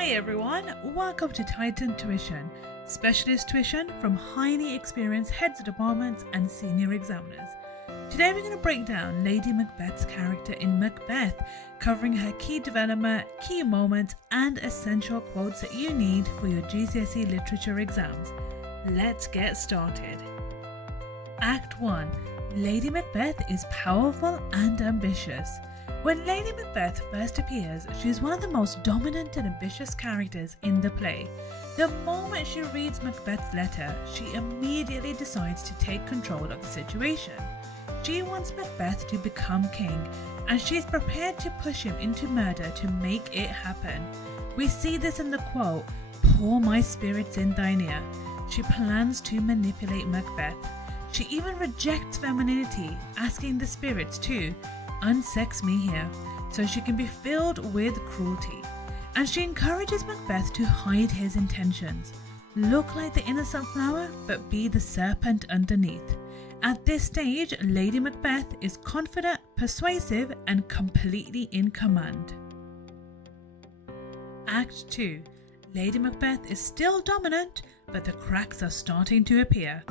Hi everyone, welcome to Titan Tuition, specialist tuition from highly experienced heads of departments and senior examiners. Today we're going to break down Lady Macbeth's character in Macbeth, covering her key development, key moments and essential quotes that you need for your GCSE Literature exams. Let's get started. Act 1. Lady Macbeth is powerful and ambitious. When Lady Macbeth first appears, she is one of the most dominant and ambitious characters in the play. The moment she reads Macbeth's letter, she immediately decides to take control of the situation. She wants Macbeth to become king, and she is prepared to push him into murder to make it happen. We see this in the quote, "Pour my spirits in thine ear." She plans to manipulate Macbeth. She even rejects femininity, asking the spirits to unsex me here, so she can be filled with cruelty. And she encourages Macbeth to hide his intentions. Look like the innocent flower, but be the serpent underneath. At this stage, Lady Macbeth is confident, persuasive, and completely in command. Act 2. Lady Macbeth is still dominant, but the cracks are starting to appear.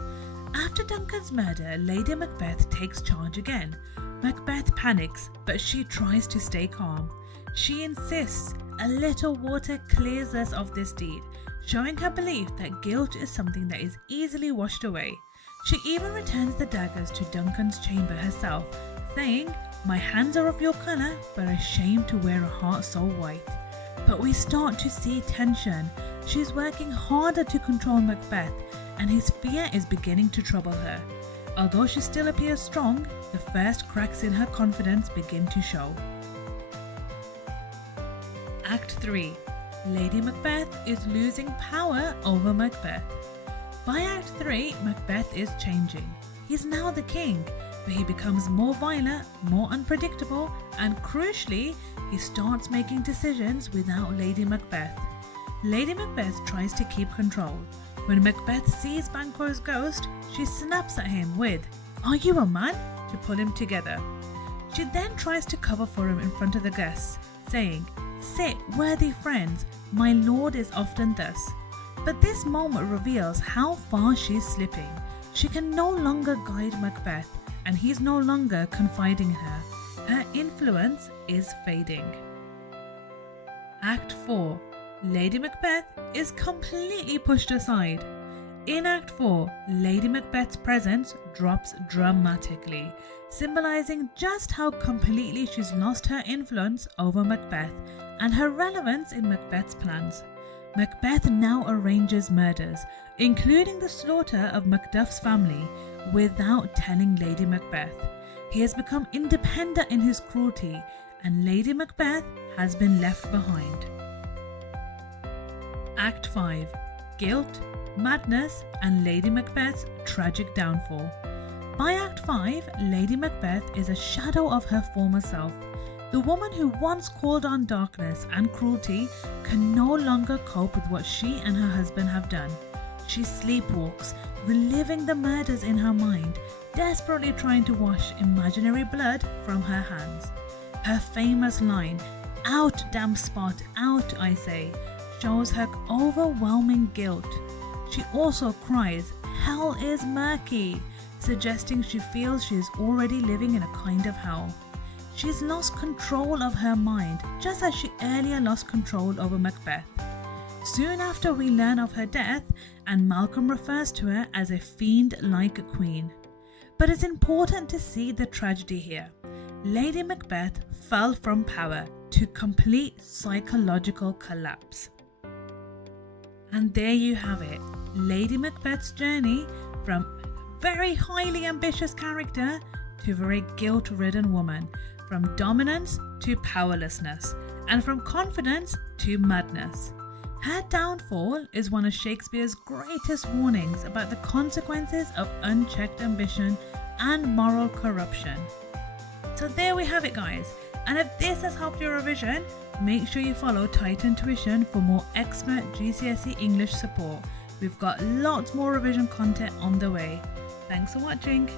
After Duncan's murder, Lady Macbeth takes charge again. Macbeth panics, but she tries to stay calm. She insists a little water clears us of this deed, showing her belief that guilt is something that is easily washed away. She even returns the daggers to Duncan's chamber herself, saying, "My hands are of your colour, but ashamed to wear a heart so white." But we start to see tension. She's working harder to control Macbeth, and his fear is beginning to trouble her. Although she still appears strong, the first cracks in her confidence begin to show. Act 3. Lady Macbeth is losing power over Macbeth. By Act 3, Macbeth is changing. He's now the king, but he becomes more violent, more unpredictable, and crucially, he starts making decisions without Lady Macbeth. Lady Macbeth tries to keep control. When Macbeth sees Banquo's ghost, she snaps at him with, "Are you a man?" to pull him together. She then tries to cover for him in front of the guests, saying, "Sit, worthy friends, my lord is often thus." But this moment reveals how far she's slipping. She can no longer guide Macbeth, and he's no longer confiding in her. Her influence is fading. Act 4. Lady Macbeth is completely pushed aside. In Act 4, Lady Macbeth's presence drops dramatically, symbolizing just how completely she's lost her influence over Macbeth and her relevance in Macbeth's plans. Macbeth now arranges murders, including the slaughter of Macduff's family, without telling Lady Macbeth. He has become independent in his cruelty, and Lady Macbeth has been left behind. Act 5. Guilt, madness, and Lady Macbeth's tragic downfall. By Act 5, Lady Macbeth is a shadow of her former self. The woman who once called on darkness and cruelty can no longer cope with what she and her husband have done. She sleepwalks, reliving the murders in her mind, desperately trying to wash imaginary blood from her hands. Her famous line, "Out, damn spot, out, I say," shows her overwhelming guilt. She also cries, "Hell is murky," suggesting she feels she is already living in a kind of hell. She's lost control of her mind, just as she earlier lost control over Macbeth. Soon after, we learn of her death, and Malcolm refers to her as a fiend-like queen. But it's important to see the tragedy here. Lady Macbeth fell from power to complete psychological collapse. And there you have it, Lady Macbeth's journey from very highly ambitious character to very guilt-ridden woman, from dominance to powerlessness, and from confidence to madness. Her downfall is one of Shakespeare's greatest warnings about the consequences of unchecked ambition and moral corruption. So there we have it, guys. And if this has helped your revision, make sure you follow Titan Tuition for more expert GCSE English support. We've got lots more revision content on the way. Thanks for watching.